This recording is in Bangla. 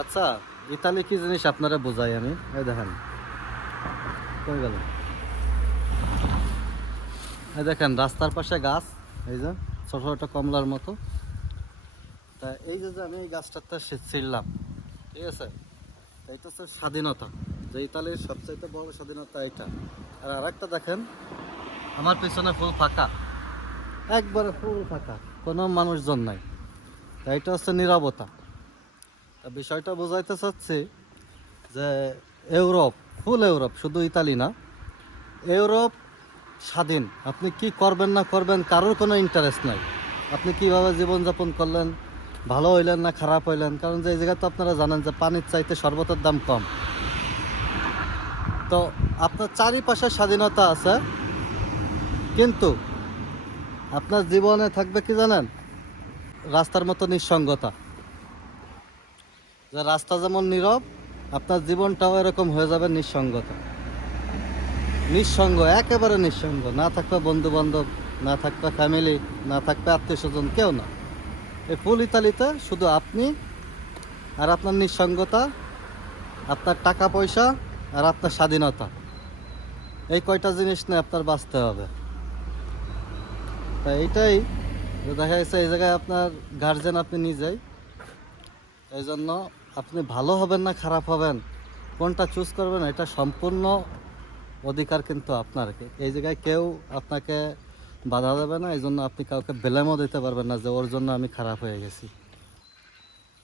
আচ্ছা ইতালি কি জিনিস আপনারা বোঝাই আমি? এই দেখেন। কই গেল? এই দেখেন, রাস্তার পাশে গাছ, এই যে ছোট ছোট কমলার মতো। তা এই যে আমি এই গাছটাতে ছিঁড়লাম, ঠিক আছে? এটা হচ্ছে স্বাধীনতা। যে ইতালির সবচাইতে বড় স্বাধীনতা এটা। আর আরেকটা দেখেন, আমার পিছনে ফুল ফাঁকা। একবারে ফুল ফাঁকা, কোনো মানুষজন নাই। তা এটা হচ্ছে নিরবতা। বিষয়টা বোঝাইতে চাচ্ছি যে ইউরোপ, ফুল ইউরোপ, শুধু ইতালি না, ইউরোপ স্বাধীন। আপনি কি করবেন না করবেন কারোর কোনো ইন্টারেস্ট নাই। আপনি কীভাবে জীবনযাপন করলেন, ভালো হইলেন না খারাপ হইলেন? কারণ যে এই জায়গায় তো আপনারা জানেন যে পানির চাইতে শরবতের দাম কম। তো আপনার চারিপাশে স্বাধীনতা আছে, কিন্তু আপনার জীবনে থাকবে কি জানেন? রাস্তার মতো নিঃসঙ্গতা। যে রাস্তা যেমন নীরব, আপনার জীবনটাও এরকম হয়ে যাবে নিঃসঙ্গতা। নিঃসঙ্গ, একেবারে নিঃসঙ্গ। না থাকবে বন্ধু বান্ধব না থাকবে ফ্যামিলি না থাকবে আত্মীয় স্বজন কেউ না। এই ফুল ইতালিতে শুধু আপনি আর আপনার নিঃসঙ্গতা, আপনার টাকা পয়সা আর আপনার স্বাধীনতা। এই কয়টা জিনিস নিয়ে আপনার বাঁচতে হবে। তা এইটাই দেখা যাচ্ছে এই জায়গায় আপনার গার্জেন আপনি নিজেই। এই জন্য আপনি ভালো হবেন না খারাপ হবেন? কোনটা চুজ করবেন এটা সম্পূর্ণ অধিকার কিন্তু আপনার এই জায়গায় কেউ আপনাকে বাধা দেবে না এই জন্য আপনি কাউকে বেলেমও দিতে পারবেন না যে ওর জন্য আমি খারাপ হয়ে গেছি।